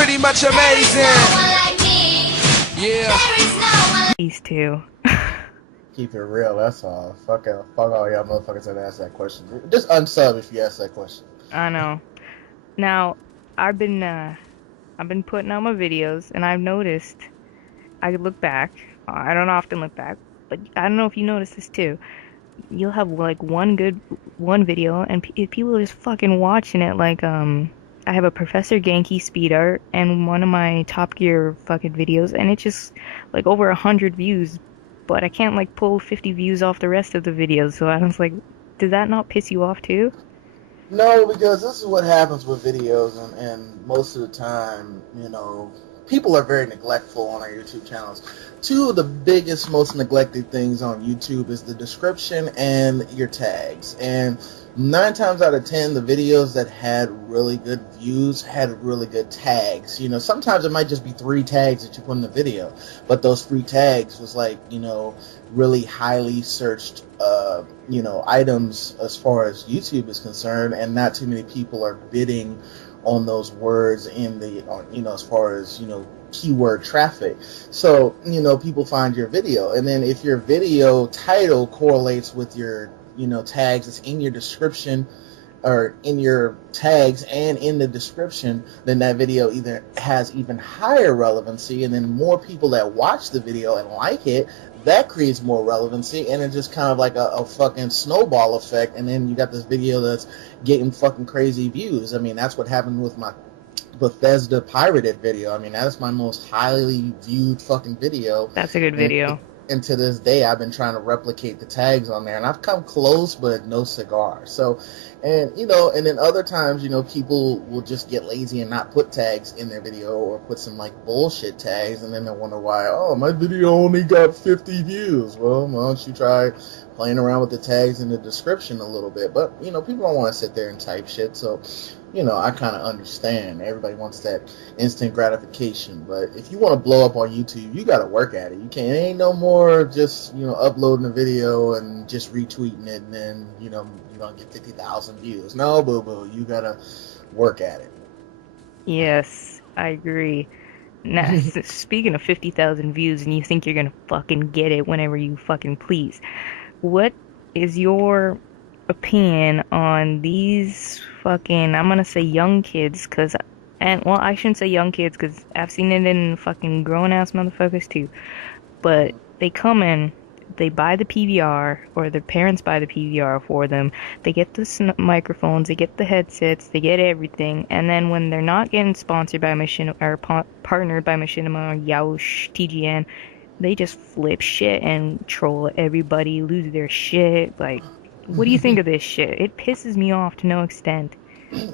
pretty much amazing. Yeah. These two. Keep it real, that's all. Fuck all y'all motherfuckers that ask that question. Just unsub if you ask that question. I know. Now, I've been putting out my videos, and I've noticed. I look back. I don't often look back, but I don't know if you noticed this too. You'll have like one video, and people are just fucking watching it. Like I have a Professor Genki speed art and one of my Top Gear fucking videos, and it's just like over 100 views. But I can't like pull 50 views off the rest of the videos. So I was like, did that not piss you off too? No, because this is what happens with videos, and most of the time, people are very neglectful on our YouTube channels. Two of the biggest, most neglected things on YouTube is the description and your tags. And 9 times out of 10, the videos that had really good views had really good tags. Sometimes it might just be 3 tags that you put in the video, but those 3 tags was like, really highly searched, items as far as YouTube is concerned, and not too many people are bidding on those words in the, as far as, keyword traffic. So, people find your video, and then if your video title correlates with your, tags that's in your description, or in your tags and in the description, then that video either has even higher relevancy, and then more people that watch the video and like it, that creates more relevancy, and it's just kind of like a fucking snowball effect, and then you got this video that's getting fucking crazy views. I mean, that's what happened with my Bethesda pirated video. I mean, that's my most highly viewed fucking video. That's a good video. And to this day, I've been trying to replicate the tags on there, and I've come close, but no cigar. So, and then other times, people will just get lazy and not put tags in their video, or put some like bullshit tags, and then they wonder why, oh, my video only got 50 views. Well, why don't you try playing around with the tags in the description a little bit? But, people don't want to sit there and type shit, so I kind of understand. Everybody wants that instant gratification. But if you want to blow up on YouTube, you got to work at it. You can't. It ain't no more just, uploading a video and just retweeting it, and then, you're going to get 50,000 views. No, boo-boo. You got to work at it. Yes, I agree. Now, speaking of 50,000 views, and you think you're gonna fucking get it whenever you fucking please, what is your opinion on these fucking, I'm gonna say young kids, I shouldn't say young kids, because I've seen it in fucking grown-ass motherfuckers too, but they come in, they buy the PVR, or their parents buy the PVR for them, they get the microphones, they get the headsets, they get everything, and then when they're not getting sponsored by Machinima, or partnered by Machinima, or Yoush, TGN, they just flip shit and troll everybody, lose their shit. Like, what do you think of this shit? It pisses me off to no extent.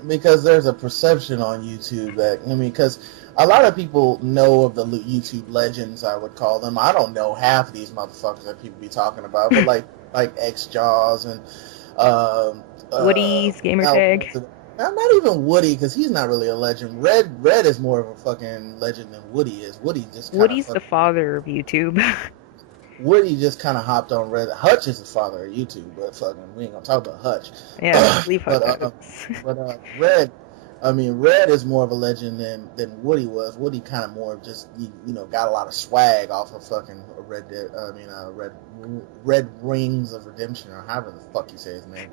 Because there's a perception on YouTube that, because a lot of people know of the YouTube legends, I would call them. I don't know half of these motherfuckers that people be talking about, but like X-Jaws and Woody's gamertag. Not even Woody, because he's not really a legend. Red is more of a fucking legend than Woody is. Woody's the father of YouTube. Woody just kind of hopped on Red. Hutch is the father of YouTube, but fucking we ain't gonna talk about Hutch. Yeah, leave Hutch. But Red is more of a legend than Woody was. Woody kind of more of just got a lot of swag off of fucking Red Rings of Redemption, or however the fuck you say his name.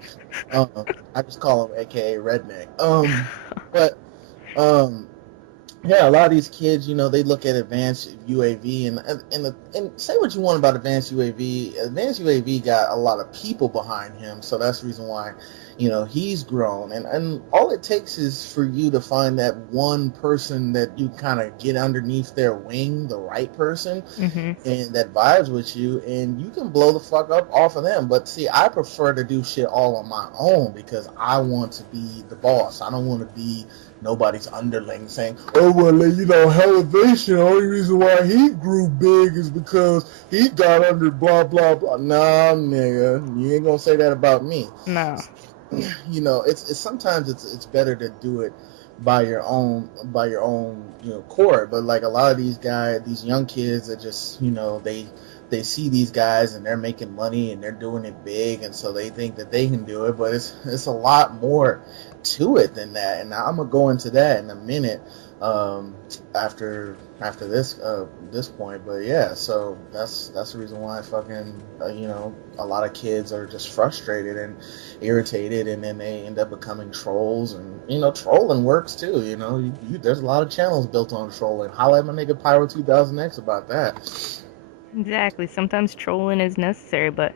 I just call him AKA Redneck. Yeah, a lot of these kids, they look at advanced UAV and say what you want about advanced UAV. Advanced UAV got a lot of people behind him, so that's the reason why, he's grown. And all it takes is for you to find that one person that you kind of get underneath their wing, the right person, and that vibes with you, and you can blow the fuck up off of them. But see, I prefer to do shit all on my own, because I want to be the boss. I don't want to be nobody's underling saying, oh, well, Elevation, the only reason why he grew big is because he got under blah, blah, blah. Nah, nigga, you ain't gonna say that about me. No. It's sometimes it's better to do it by your own core. But like a lot of these young kids that just, they they see these guys and they're making money and they're doing it big, and so they think that they can do it. But it's a lot more to it than that, and I'm gonna go into that in a minute after this point. But yeah, so that's the reason why fucking a lot of kids are just frustrated and irritated, and then they end up becoming trolls. And trolling works too. There's a lot of channels built on trolling. Holla at my nigga Pyro 2000X about that. Exactly. Sometimes trolling is necessary, but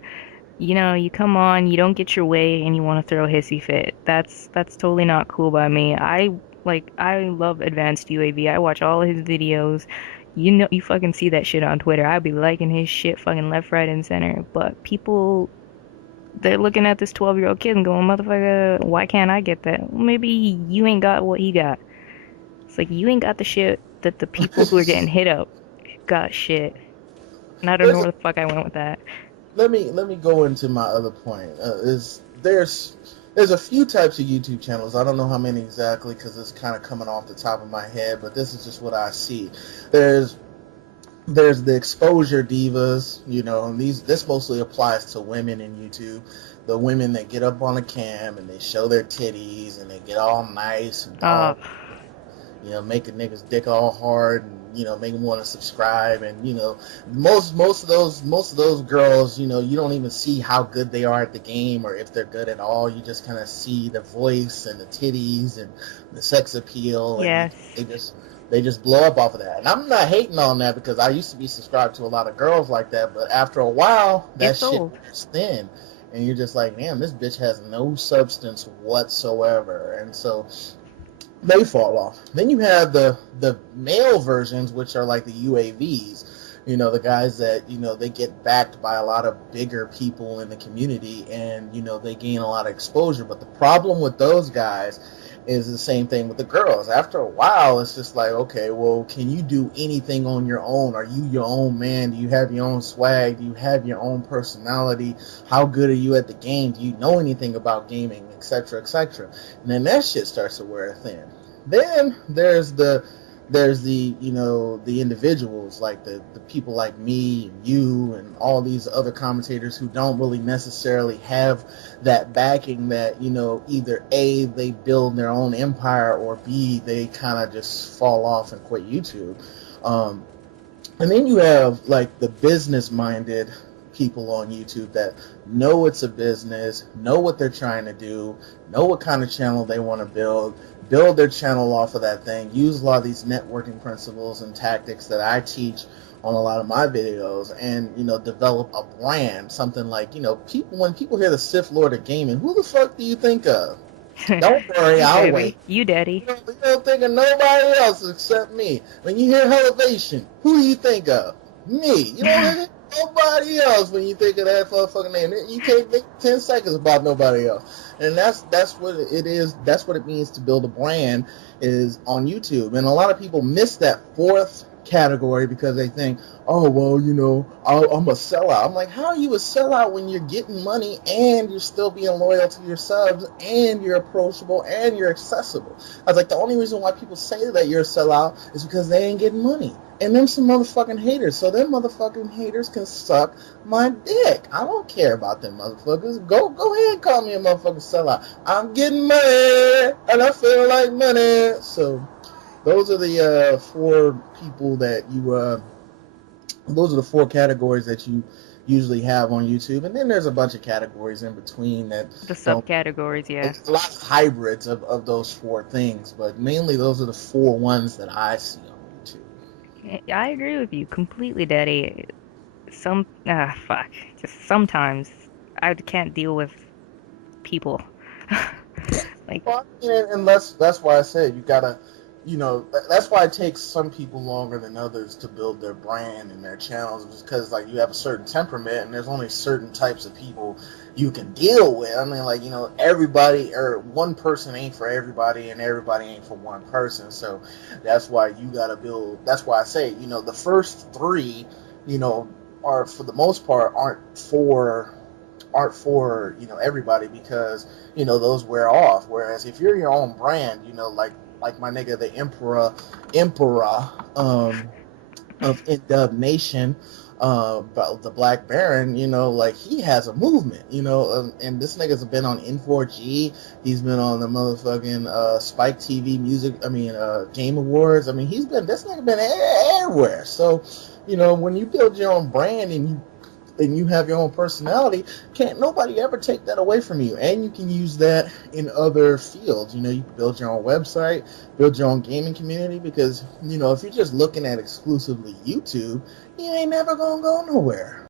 you come on, you don't get your way, and you want to throw a hissy fit. That's totally not cool by me. I love Advanced UAV. I watch all of his videos. You fucking see that shit on Twitter. I'd be liking his shit fucking left, right, and center. But people, they're looking at this 12-year-old kid and going, motherfucker, why can't I get that? Well, maybe you ain't got what he got. It's like you ain't got the shit that the people who are getting hit up got shit. And I don't know where the fuck I went with that. Let me go into my other point. There's a few types of YouTube channels. I don't know how many exactly because it's kind of coming off the top of my head, but this is just what I see. There's the exposure divas, and this mostly applies to women in YouTube. The women that get up on a cam and they show their titties and they get all nice and all, make a nigga's dick all hard and make them want to subscribe. And most of those girls, you don't even see how good they are at the game or if they're good at all. You just kind of see the voice and the titties and the sex appeal. Yes. And they just blow up off of that. And I'm not hating on that because I used to be subscribed to a lot of girls like that, but after a while that shit wears thin and you're just like, damn, this bitch has no substance whatsoever. And so they fall off. Then you have the male versions, which are like the UAVs, the guys that, they get backed by a lot of bigger people in the community and, they gain a lot of exposure. But the problem with those guys is the same thing with the girls. After a while, it's just like, okay, well, can you do anything on your own? Are you your own man? Do you have your own swag? Do you have your own personality? How good are you at the game? Do you know anything about gaming, etc., etc.? And then that shit starts to wear thin. Then there's the the individuals like the people like me and you and all these other commentators who don't really necessarily have that backing that either A, they build their own empire, or B, they kind of just fall off and quit YouTube. And then you have like the business minded people on YouTube that know it's a business, know what they're trying to do, know what kind of channel they want to build their channel off of that thing, use a lot of these networking principles and tactics that I teach on a lot of my videos, and develop a brand, something like when people hear the Sith Lord of Gaming, who the fuck do you think of? Don't worry, I'll wait. You daddy. You don't think of nobody else except me. When you hear Elevation, who do you think of? Me. You don't think of nobody else when you think of that motherfucking name. You can't think 10 seconds about nobody else. And that's what it is. That's what it means to build a brand is on YouTube. And a lot of people miss that fourth category because they think, oh, well, I'm a sellout. I'm like, how are you a sellout when you're getting money and you're still being loyal to your subs and you're approachable and you're accessible? I was like, the only reason why people say that you're a sellout is because they ain't getting money. And them some motherfucking haters. So them motherfucking haters can suck my dick. I don't care about them motherfuckers. Go ahead and call me a motherfucking sellout. I'm getting money and I feel like money. So those are the four people that those are the four categories that you usually have on YouTube. And then there's a bunch of categories in between that the subcategories, yeah. A lot of hybrids of those four things, but mainly those are the four ones that I see on YouTube. I agree with you completely, Daddy. Just sometimes I can't deal with people. And that's why I said you gotta, that's why it takes some people longer than others to build their brand and their channels, because like you have a certain temperament and there's only certain types of people you can deal with. I mean, like, everybody or one person ain't for everybody and everybody ain't for one person. So that's why you gotta build. That's why I say, the first three, are for the most part aren't for everybody, because those wear off. Whereas if you're your own brand, like my nigga the Emperor, of Indub Nation, about the Black Baron, like he has a movement, and this nigga's been on N4G, he's been on the motherfucking Spike TV Game Awards. I mean, this nigga been everywhere. So, when you build your own brand and you have your own personality, can't nobody ever take that away from you. And you can use that in other fields. You can build your own website, build your own gaming community, because, if you're just looking at exclusively YouTube, you ain't never gonna go nowhere.